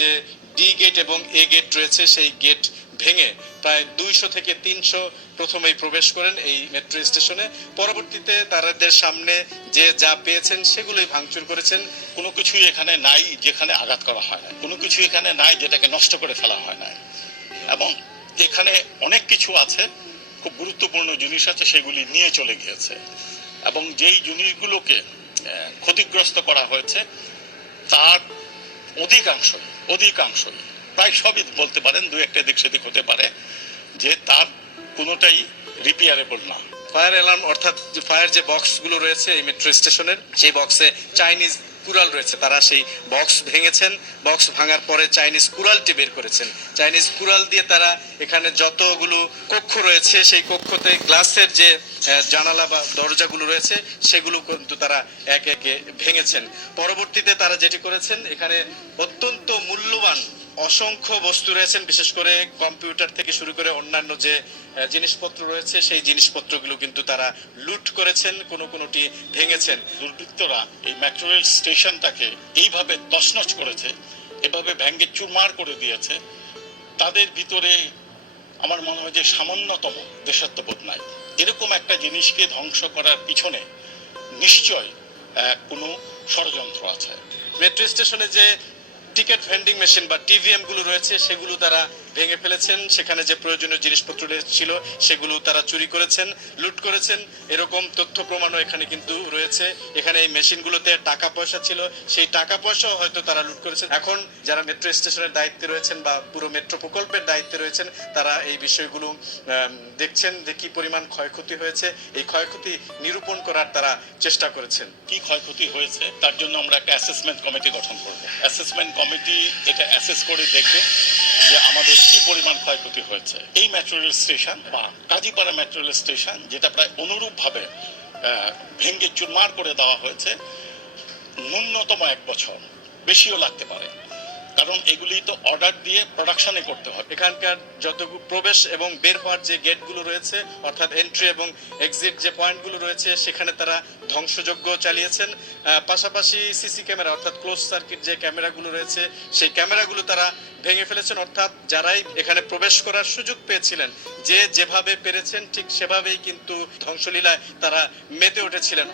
যে D gate এবং এ gate রয়েছে, সেই গেট ভেঙে প্রায় দুইশো থেকে তিনশো প্রথমেই প্রবেশ করেন এই মেট্রো স্টেশনে পরবর্তীতে তাদের সামনে যে যা পেয়েছেন, সেগুলোই ভাঙচুর করেছেন। কোনো কিছুই এখানে নাই যেখানে আঘাত করা হয় না কোনো কিছু এখানে নাই যেটাকে নষ্ট করে ফেলা হয় না এবং এখানে অনেক কিছু আছে, খুব গুরুত্বপূর্ণ জিনিস আছে, সেগুলি নিয়ে চলে গিয়েছে। এবং যেই জিনিসগুলোকে ক্ষতিগ্রস্ত করা হয়েছে, তার অধিকাংশই অধিকাংশই, প্রায় সবই বলতে পারেন, দু একটা দিক সেদিক হতে পারে, যে তার কোনোটাই রিপেয়ারেবল না। ফায়ার অ্যালার্ম অর্থাৎ ফায়ার যে বক্সগুলো রয়েছে এই মেট্রো স্টেশনের সেই বক্সে চাইনিজ কুরাল রয়েছে। তারা সেই বক্স ভেঙেছেন বক্স ভাঙার পরে চাইনিজ কুরালটি বের করেছেন। চাইনিজ কুরাল দিয়ে তারা এখানে যতগুলো কক্ষ রয়েছে, সেই কক্ষতে গ্লাসের যে জানালা বা দরজাগুলো রয়েছে, সেগুলো কিন্তু তারা এক একে ভেঙেছেন। পরবর্তীতে তারা যেটি করেছেন, এখানে অত্যন্ত মূল্যবান অসংখ্য বস্তু রয়েছেন, বিশেষ করে কম্পিউটার থেকে শুরু করে অন্যান্য যে জিনিসপত্র রয়েছে, সেই জিনিসপত্রগুলো কিন্তু তারা লুট করেছেন, কোনো কোনোটি ভেঙেছেন। দুর্বৃত্তরা এই মেট্রো রেল স্টেশনটাকে এইভাবে তছনছ করেছে, এভাবে ভেঙ্গে চুরমার করে দিয়েছে। তাদের ভিতরে আমার মনে হয় যে সামান্যতম দেশাত্মবোধ নাই। এরকম একটা জিনিসকে ধ্বংস করার পিছনে নিশ্চয় কোনো ষড়যন্ত্র আছে। মেট্রো স্টেশনে যে টিকিট ভেন্ডিং মেশিন বা টিভিএমগুলো রয়েছে, সেগুলো তারা ভেঙে ফেলেছেন। সেখানে যে প্রয়োজনীয় জিনিসপত্র ছিল, সেগুলো তারা চুরি করেছেন, লুট করেছেন। এরকম তথ্য প্রমাণও এখানে কিন্তু রয়েছে। এখানে এই মেশিনগুলোতে টাকা পয়সা ছিল। সেই টাকা পয়সাও হয়তো তারা লুট করেছেন। এখন যারা মেট্রো স্টেশনের দায়িত্বে রয়েছেন বা পুরো মেট্রো প্রকল্পের দায়িত্বে রয়েছেন, তারা এই বিষয়গুলো দেখছেন যে কি পরিমাণ ক্ষয়ক্ষতি হয়েছে। এই ক্ষয়ক্ষতি নিরূপণ করার তারা চেষ্টা করেছেন। কি ক্ষয়ক্ষতি হয়েছে? তার জন্য আমরা একটা অ্যাসেসমেন্ট কমিটি গঠন করব। অ্যাসেসমেন্ট কমিটি এটা অ্যাসেস করে দেখবে। যে আমাদের কি পরিমাণ ক্ষয়ক্ষতি হয়েছে। এই মেট্রো রেল স্টেশন বা কাজীপাড়া মেট্রো রেল স্টেশন যেটা প্রায় অনুরূপভাবে ভেঙ্গে চুরমার করে দেওয়া হয়েছে, ন্যূনতম এক বছর। বেশিও লাগতে পারে। কারণ এগুলি তো অর্ডার দিয়ে প্রোডাকশনে করতে হবে। এখানকার যতটুকু প্রবেশ এবং বের হওয়ার যে গেটগুলো রয়েছে, অর্থাৎ এন্ট্রি এবং এক্সিট যে পয়েন্টগুলো রয়েছে, সেখানে তারা ধ্বংসযজ্ঞ চালিয়েছেন। পাশাপাশি সিসি ক্যামেরা অর্থাৎ ক্লোজ সার্কিট যে ক্যামেরাগুলো রয়েছে, সেই ক্যামেরাগুলো তারা ভেঙে ফেলেছেন, অর্থাৎ যারাই এখানে প্রবেশ করার সুযোগ পেয়েছিলেন, যে যেভাবে পেরেছেন ঠিক সেভাবেই কিন্তু ধ্বংসলীলায় তারা মেতে উঠেছিলেন।